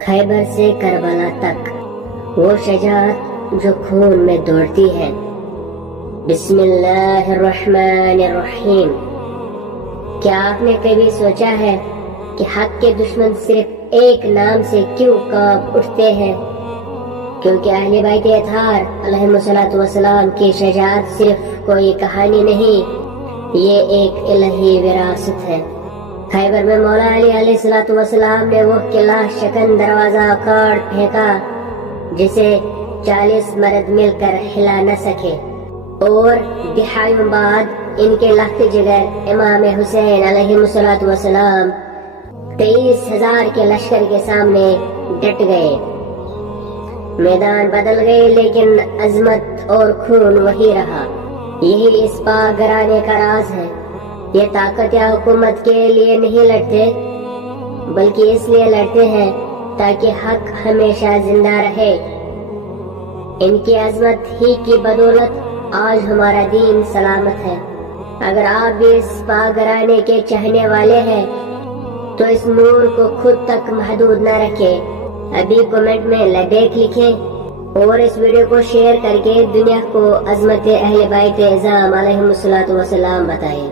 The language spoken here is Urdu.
خیبر سے کربلا تک وہ شجاعت جو خون میں دوڑتی ہے۔ بسم اللہ الرحمن الرحیم۔ کیا آپ نے کبھی سوچا ہے کہ حق کے دشمن صرف ایک نام سے کیوں کانپ اٹھتے ہیں؟ کیونکہ اہل بیت اطہار علیہم الصلوۃ والسلام کی شجاعت صرف کوئی کہانی نہیں، یہ ایک الہی وراثت ہے۔ خیبر میں مولا علی علیہ الصلوۃ والسلام نے وہ قلعہ شکن دروازہ کاٹ پھینکا جسے 40 مرد مل کر ہلا نہ سکے، اور دہائیوں بعد ان کے لخت جگر امام حسین علیہ الصلوۃ والسلام 23,000 کے لشکر کے سامنے ڈٹ گئے۔ میدان بدل گئے لیکن عظمت اور خون وہی رہا۔ یہی اس پاک گھرانے کا راز ہے۔ یہ طاقت یا حکومت کے لیے نہیں لڑتے، بلکہ اس لیے لڑتے ہیں تاکہ حق ہمیشہ زندہ رہے۔ ان کی عظمت ہی کی بدولت آج ہمارا دین سلامت ہے۔ اگر آپ بھی اس پاک گھرانے کے چاہنے والے ہیں تو اس نور کو خود تک محدود نہ رکھیں، ابھی کمنٹ میں لبیک لکھیں اور اس ویڈیو کو شیئر کر کے دنیا کو عظمت اہل بیت اعظام علیہم الصلوۃ والسلام بتائیں۔